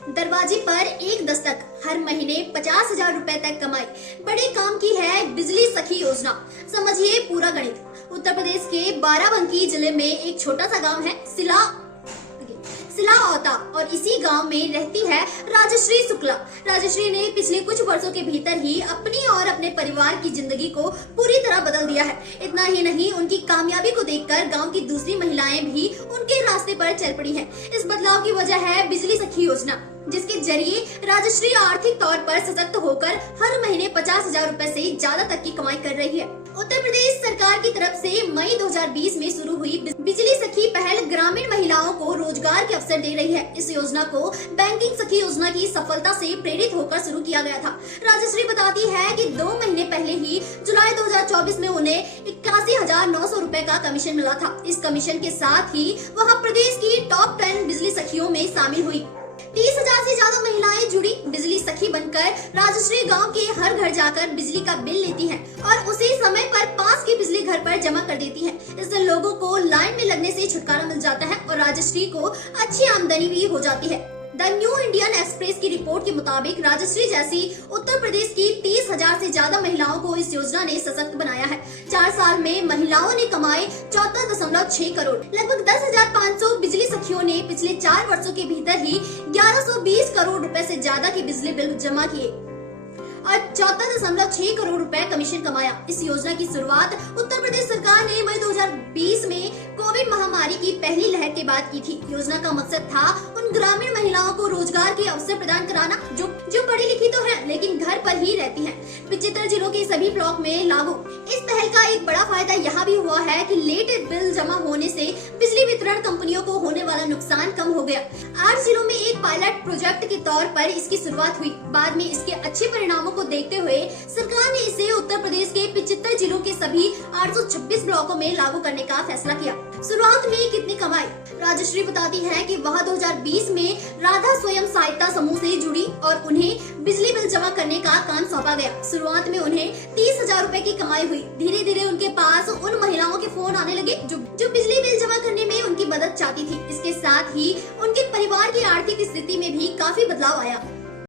दरवाजे पर एक दस्तक, हर महीने 50,000 रुपए तक कमाई। बड़े काम की है बिजली सखी योजना। समझिए पूरा गणित। उत्तर प्रदेश के बाराबंकी जिले में एक छोटा सा गांव है सिलाओता और इसी गांव में रहती है राजश्री शुक्ला। राजश्री ने पिछले कुछ वर्षों के भीतर ही अपनी और अपने परिवार की जिंदगी को पूरी तरह बदल दिया है। इतना ही नहीं, उनकी कामयाबी को देखकर गांव की दूसरी महिलाएं भी उनके रास्ते पर चल पड़ी हैं। इस बदलाव की वजह है बिजली सखी योजना, जिसके जरिए राजश्री आर्थिक तौर पर सशक्त होकर हर महीने 50,000 रुपए से ज्यादा तक की कमाई कर रही है। उत्तर प्रदेश सरकार की तरफ से मई 2020 में शुरू हुई बिजली सखी पहल ग्रामीण महिलाओं को रोजगार के अवसर दे रही है। इस योजना को बैंकिंग सखी योजना की सफलता से प्रेरित होकर शुरू किया गया था। राजश्री बताती है कि 2 महीने पहले ही जुलाई 2024 में उन्हें 81,900 रुपए का कमीशन मिला था। इस कमीशन के साथ ही वह प्रदेश की टॉप 10 बिजली सखियों में शामिल हुई। 30,000 से ज्यादा महिलाएं जुड़ी। बिजली सखी बनकर राजश्री गांव के हर घर जाकर बिजली का बिल लेती हैं और उसी समय पर पास के बिजली घर पर जमा कर देती हैं। इससे लोगों को लाइन में लगने से छुटकारा मिल जाता है और राजश्री को अच्छी आमदनी भी हो जाती है। द न्यू इंडियन एक्सप्रेस की रिपोर्ट के मुताबिक राजश्री जैसी उत्तर प्रदेश की 30,000 से ज्यादा महिलाओं को इस योजना ने सशक्त बनाया है। 4 साल में महिलाओं ने कमाए 14.6 करोड़। लगभग 10,500 बिजली सखियों ने पिछले 4 वर्षों के भीतर ही 1120 करोड़ रुपए से ज्यादा के बिजली बिल जमा किए और 14.6 करोड़ रुपए कमीशन कमाया। इस योजना की शुरुआत उत्तर प्रदेश सरकार ने मई 2020 में कोविड महामारी की पहली लहर के बाद की थी। योजना का मकसद था उन ग्रामीण महिलाओं को रोजगार के अवसर प्रदान कराना जो पढ़ी लिखी तो है लेकिन घर पर ही रहती हैं। 75 जिलों के सभी ब्लॉक में लागू। इस पहल का एक बड़ा फायदा यह भी हुआ है कि लेट बिल जमा होने से बिजली वितरण कंपनियों को होने वाला नुकसान कम हो गया। 8 जिलों में एक पायलट प्रोजेक्ट के तौर पर इसकी शुरुआत हुई। बाद में इसके अच्छे परिणामों को देखते हुए सरकार ने इसे उत्तर प्रदेश के 75 जिलों के सभी 826 ब्लॉकों में लागू करने का फैसला किया। शुरुआत में कितनी कमाई? राजश्री बताती है कि वह 2020 में राधा स्वयं सहायता समूह से जुड़ी और उन्हें बिजली बिल जमा करने का काम सौंपा गया। शुरुआत में उन्हें 30,000 रुपए की कमाई हुई। धीरे धीरे उनके पास उन महिलाओं के फोन आने लगे जो बिजली बिल जमा करने में उनकी मदद चाहती थी। इसके साथ ही उनके परिवार की आर्थिक स्थिति में भी काफी बदलाव आया।